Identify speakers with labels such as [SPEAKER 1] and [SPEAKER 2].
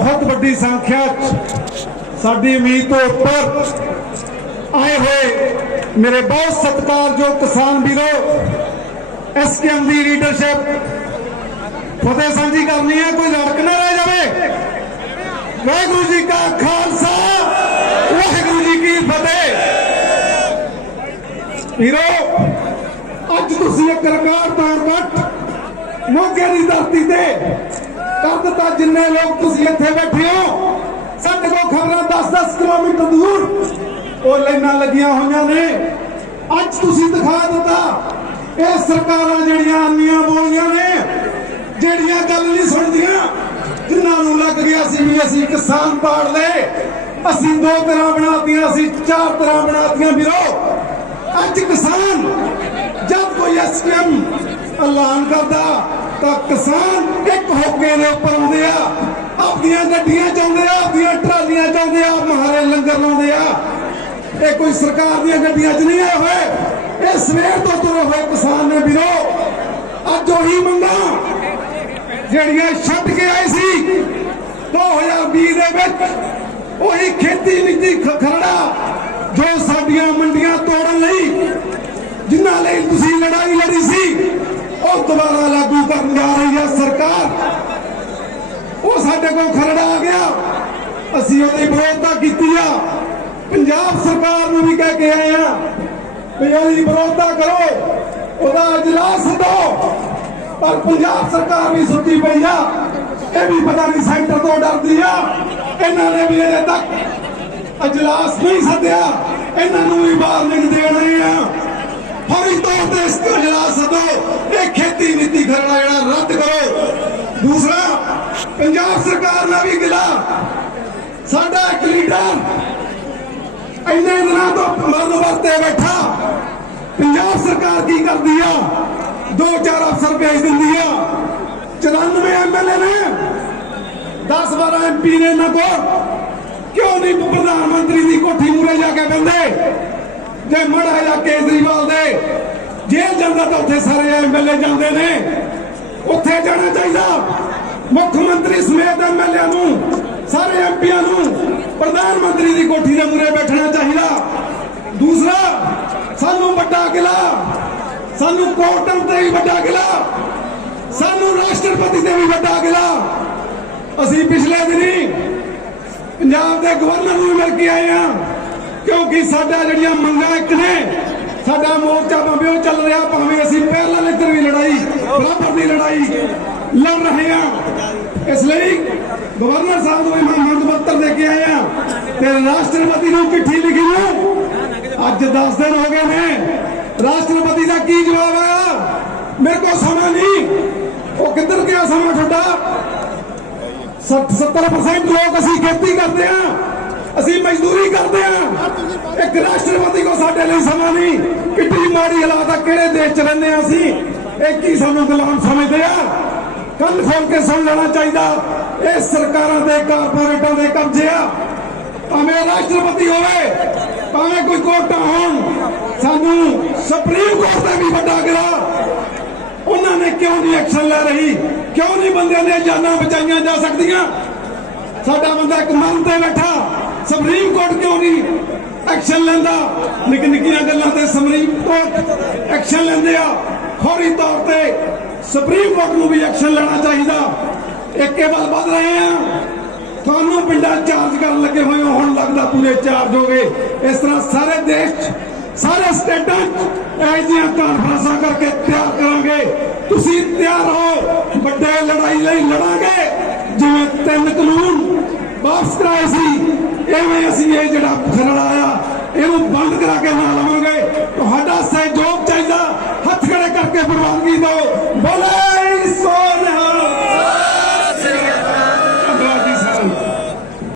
[SPEAKER 1] ਬਹੁਤ ਵੱਡੀ ਸੰਖਿਆ 'ਚ ਸਾਡੀ ਉਮੀਦ ਤੋਂ ਉੱਪਰ ਆਏ ਹੋਏ ਮੇਰੇ ਬਹੁਤ ਸਤਿਕਾਰਯੋਗ ਕਿਸਾਨ ਵੀਰੋ ਐਸਕੇਐਮ ਦੀ ਲੀਡਰਸ਼ਿਪ ਫਤਿਹ ਸਾਂਝੀ ਕਰਨੀ ਹੈ, ਕੋਈ ਲੜਕ ਨਾ ਰਹਿ ਜਾਵੇ। ਵਾਹਿਗੁਰੂ ਜੀ ਕਾ ਖਾਲਸਾ, ਵਾਹਿਗੁਰੂ ਜੀ ਕੀ ਫਤਿਹ। ਵੀਰੋ, ਅੱਜ ਤੁਸੀਂ ਇੱਕ ਰਿਕਾਰਡ ਤੋੜ ਵੱਟ ਮੋਗੇ ਦੀ ਧਰਤੀ ਤੇ ਕਰ ਦਿੱਤਾ ਜਿੰਨੇ ਲੋਕ ਤੁਸੀਂ ਇੱਥੇ ਬੈਠੇ ਹੋ, ਸਾਡੇ ਕੋਲ ਖਬਰਾਂ 10-10 ਕਿਲੋਮੀਟਰ ਦੂਰ, ਉਹ ਲਾਈਨਾਂ ਲੱਗੀਆਂ ਹੋਈਆਂ ਨੇ। ਅੱਜ ਤੁਸੀਂ ਦਿਖਾ ਦਿੱਤਾ, ਇਹ ਸਰਕਾਰਾਂ ਜਿਹੜੀਆਂ ਆਨੀਆਂ ਬੋਲੀਆਂ ਨੇ, ਜਿਹੜੀਆਂ ਗੱਲ ਨਹੀਂ ਸੁਣਦੀਆਂ, ਜਿਨ੍ਹਾਂ ਨੂੰ ਲੱਗ ਗਿਆ ਸੀ ਵੀ ਅਸੀਂ ਕਿਸਾਨ ਪਾੜ ਲਏ, ਅਸੀਂ ਦੋ ਤਰ੍ਹਾਂ ਬਣਾਤੀਆਂ ਅਸੀਂ ਚਾਰ ਤਰ੍ਹਾਂ ਬਣਾਤੀਆਂ ਵੀਰੋ। ਅੱਜ ਕਿਸਾਨ, ਜਦ ਕੋਈ ਐਸਕੇਐਮ ਐਲਾਨ ਕਰਦਾ ਤਾਂ ਕਿਸਾਨ ਇੱਕ ਹੋਕੇ ਦੇ ਉੱਪਰ ਆਉਂਦੇ ਆ। ਆਪਦੀਆਂ ਗੱਡੀਆਂ ਚਾਉਂਦੇ ਆ, ਆਪਦੀਆਂ ਟਰਾਲੀਆਂ ਚਾਉਂਦੇ ਆ ਮਹਾਰੇ ਲੰਗਰ ਲਾਉਂਦੇ ਆ। ਇਹ ਕੋਈ ਸਰਕਾਰ ਦੀਆਂ ਗੱਡੀਆਂ 'ਚ ਨਹੀਂ ਆਏ ਹੋਏ। ਇਹ ਸਵੇਰ ਤੋਂ ਤੁਰੇ ਹੋਏ ਕਿਸਾਨ ਨੇ ਵੀਰੋ। ਅੱਜ ਉਹੀ ਮੰਗਾਂ ਜਿਹੜੀਆਂ ਛੱਡ ਕੇ ਆਏ ਸੀ 2020 ਦੇ ਵਿੱਚ, ਉਹੀ ਖੇਤੀ ਨੀਤੀ ਖ- ਖਰੜਾ ਜੋ ਸਾਡੀਆਂ ਮੰਡੀਆਂ ਤੋੜਨ ਲਈ, ਜਿਨ੍ਹਾਂ ਲਈ ਤੁਸੀਂ ਲੜਾਈ ਲੜੀ ਸੀ ਦੁਬਾਰਾ ਲਾਗੂ ਕਰਨ ਜਾ ਰਹੀ ਹੈ ਸਰਕਾਰ। ਉਹ ਸਾਡੇ ਕੋਲ ਖਰੜਾ ਆ ਗਿਆ। ਅਸੀਂ ਉਹਦੀ ਵਿਰੋਧਤਾ ਕੀਤੀ ਆ। ਪੰਜਾਬ ਸਰਕਾਰ ਨੂੰ ਵੀ ਕਹਿ ਕੇ ਆਏ ਆ ਵੀ ਉਹਦੀ ਵਿਰੋਧਤਾ ਕਰੋ। ਉਹਦਾ ਅਜਲਾਸ ਦੋ ਪਰ ਪੰਜਾਬ ਸਰਕਾਰ ਵੀ ਸੁੱਤੀ ਪਈ ਆ। ਇਹ ਵੀ ਪਤਾ ਨਹੀਂ ਸੈਂਟਰ ਤੋਂ ਡਰਦੀ ਆ। ਇਹਨਾਂ ਨੇ ਵੀ ਅਜੇ ਤੱਕ ਅਜਲਾਸ ਨਹੀਂ ਸੱਦਿਆ। ਇਹਨਾਂ ਨੂੰ ਵੀ ਵਾਰਨਿੰਗ ਦੇਣ ਰਹੇ ਆ। ਫੌਰੀ ਤੌਰ ਤੇ ਇਸ ਅਜਲਾਸ ਸੱਦੋ ਇਹ ਖੇਤੀ ਨੀਤੀ ਖਰੜਾ ਜਿਹੜਾ ਰੱਦ ਕਰੋ। ਦੂਸਰਾ, ਪੰਜਾਬ ਸਰਕਾਰ ਨਾਲ ਵੀ ਗਿਲਾ। ਸਾਡਾ ਇੱਕ ਲੀਡਰ ਇੰਨੇ ਦਿਨਾਂ ਤੋਂ ਮਰਨ ਵਰਤੇ ਬੈਠਾ। ਪੰਜਾਬ ਸਰਕਾਰ ਕੀ ਕਰਦੀ ਆ? ਦੋ ਚਾਰ ਅਫਸਰ ਭੇਜ ਦਿੰਦੀ ਆ। 94 ਐਮਐਲਏ ਨੇ 10 12 ਐਮਪੀ ਨੇ ਨਾ ਕੋ ਕਿਉਂ ਨਹੀਂ ਪ੍ਰਧਾਨ ਮੰਤਰੀ ਦੀ ਕੋਠੀ ਮੂਰੇ ਜਾ ਕੇ ਬੰਦੇ ਜੇ ਮੜਾ ਜਾ ਕੇਜਰੀਵਾਲ ਦੇ ਜੇਲ੍ਹ ਜਾਂਦਾ ਤਾਂ ਉੱਥੇ ਸਾਰੇ ਐਮਐਲਏ ਜਾਂਦੇ ਨੇ। ਉੱਥੇ ਜਾਣਾ ਚਾਹੀਦਾ। ਮੁੱਖ ਮੰਤਰੀ ਸਮੇਤ ਐਮਐਲਏ ਨੂੰ, ਸਾਰੇ ਐਮਪੀਆਂ ਨੂੰ, ਪ੍ਰਧਾਨ ਮੰਤਰੀ ਦੀ ਕੋਠੀ ਦੇ ਮੂਰੇ ਬੈਠਣਾ ਚਾਹੀਦਾ। ਦੂਸਰਾ, ਸਾਨੂੰ ਵੱਡਾ ਕਿਲਾ ਸਾਨੂੰ ਕੋਟਮ ਤੇ ਵੀ ਵੱਡਾ ਕਿਲਾ ਸਾਨੂੰ ਰਾਸ਼ਟਰਪਤੀ ਤੇ ਵੀ ਵੱਡਾ ਕਿਲਾ ਅਸੀਂ ਪਿਛਲੇ ਦਿਨੀ ਪੰਜਾਬ ਦੇ ਗਵਰਨਰ ਨੂੰ ਮਿਲ ਕੇ ਆਏ ਹਾਂ ਕਿਉਂਕਿ ਸਾਡਾ ਜਿਹੜੀਆਂ ਮੰਗਾਂ ਇੱਕ ਨੇ, ਸਾਡਾ ਮੋਰਚਾ ਭਾਵੇਂ ਚੱਲ ਰਿਹਾ, ਭਾਵੇਂ ਅਸੀਂ ਪਹਿਲਾਂ ਇੱਧਰ ਵੀ ਲੜਾਈ, ਬਰਾਬਰ ਦੀ ਲੜਾਈ ਲੜ ਰਹੇ ਆ ਇਸ ਲਈ ਗਵਰਨਰ ਸਾਹਿਬ ਨੂੰ ਮੈਂ ਮੰਗ ਪੱਤਰ ਦੇ ਕੇ ਆਏ ਤੇ ਰਾਸ਼ਟਰਪਤੀ ਨੂੰ ਚਿੱਠੀ ਲਿਖੀ ਨੂੰ ਅੱਜ 10 ਦਿਨ ਹੋ ਗਏ ਨੇ। ਰਾਸ਼ਟਰਪਤੀ ਦਾ ਕੀ ਜਵਾਬ ਆਇਆ ਮੇਰੇ ਕੋਲ ਸਮਾਂ ਨਹੀਂ। ਉਹ ਕਿੱਧਰ ਗਿਆ ਸਮਾਂ ਤੁਹਾਡਾ? 70% ਲੋਕ ਅਸੀਂ ਖੇਤੀ ਕਰਦੇ ਆ ਅਸੀਂ ਮਜ਼ਦੂਰੀ ਕਰਦੇ ਆ ਇੱਕ ਰਾਸ਼ਟਰਪਤੀ ਕੋ ਸਾਡੇ ਲਈ ਸਮਾਂ ਨਹੀਂ। ਕਿੱਡੀ ਮਾੜੀ ਹਾਲਾਤ ਆ, ਕਿਹੜੇ ਦੇਸ਼ ਚ ਰਹਿੰਦੇ ਆ ਅਸੀਂ? ਇਹ ਕੀ ਸਾਨੂੰ ਗੁਲਾਮ ਸਮਝਦੇ ਆ? ਕੰਨ ਖੋਲ ਕੇ ਸੁਣ ਲੈਣਾ ਚਾਹੀਦਾ। ਇਹ ਸਰਕਾਰਾਂ ਦੇ, ਕਾਰਪੋਰੇਟਾਂ ਦੇ ਕਬਜ਼ੇ ਆ। ਭਾਵੇਂ ਰਾਸ਼ਟਰਪਤੀ ਹੋਵੇ, ਭਾਵੇਂ ਕੋਈ ਕੋਟਾ ਹੋਣ, ਸਾਨੂੰ ਸੁਪਰੀਮ ਕੋਰਟ ਦਾ ਵੀ ਵੱਡਾ ਗਿਰਾ ਉਹਨਾਂ ਨੇ ਕਿਉਂ ਨਹੀਂ ਐਕਸ਼ਨ ਲੈ ਰਹੀ? ਕਿਉਂ ਨਹੀਂ ਬੰਦਿਆਂ ਦੀਆਂ ਜਾਨਾਂ ਬਚਾਈਆਂ ਜਾ ਸਕਦੀਆਂ? ਸਾਡਾ ਬੰਦਾ ਇੱਕ ਮਨ ਤੇ ਬੈਠਾ। ਸੁਪਰੀਮ ਕੋਰਟ ਕਿਉਂ ਨਹੀਂ ਐਕਸ਼ਨ ਲੈਂਦਾ? ਨਿੱਕ ਨਿੱਕੀਆਂ ਗੱਲਾਂ ਤੇ ਸੁਪਰੀਮ ਕੋਰਟ ਐਕਸ਼ਨ ਲੈਂਦੇ ਆ। ਫੌਰੀ ਤੌਰ ਤੇ ਸੁਪਰੀਮ ਕੋਰਟ ਨੂੰ ਵੀ ਐਕਸ਼ਨ ਲੈਣਾ ਚਾਹੀਦਾ। ਇੱਕੇ ਵੱਲ ਵਧ ਰਹੇ ਆ। ਤੁਹਾਨੂੰ ਪਿੰਡਾਂ ਚਾਰਜ ਕਰਨ ਲੱਗੇ ਹੋਏ ਹੋ, ਹੁਣ ਲੱਗਦਾ ਪੂਰੇ ਚਾਰਜ ਹੋ ਗਏ। ਇਸ ਤਰ੍ਹਾਂ ਸਾਰੇ ਦੇਸ਼ 'ਚ, ਸਾਰੇ ਸਟੇਟਾਂ 'ਚ ਇਹ ਜਿਹੀਆਂ ਕਾਨਫਰੰਸਾਂ ਕਰਕੇ ਤਿਆਰ ਕਰਾਂਗੇ। ਤੁਸੀਂ ਤਿਆਰ ਹੋ। ਵੱਡੇ ਲੜਾਈ ਲਈ ਲੜਾਂਗੇ। ਜਿਵੇਂ ਤਿੰਨ ਕਾਨੂੰਨ ਵਾਪਸ ਕਰਾਏ ਸੀ। ਐਵੇਂ ਅਸੀਂ ਇਹ ਜਿਹੜਾ ਖਰੜਾ ਆਇਆ ਇਹਨੂੰ ਬੰਦ ਕਰਾ ਕੇ ਨਾ ਲਵਾਂਗੇ ਤੁਹਾਡਾ ਸਹਿਯੋਗ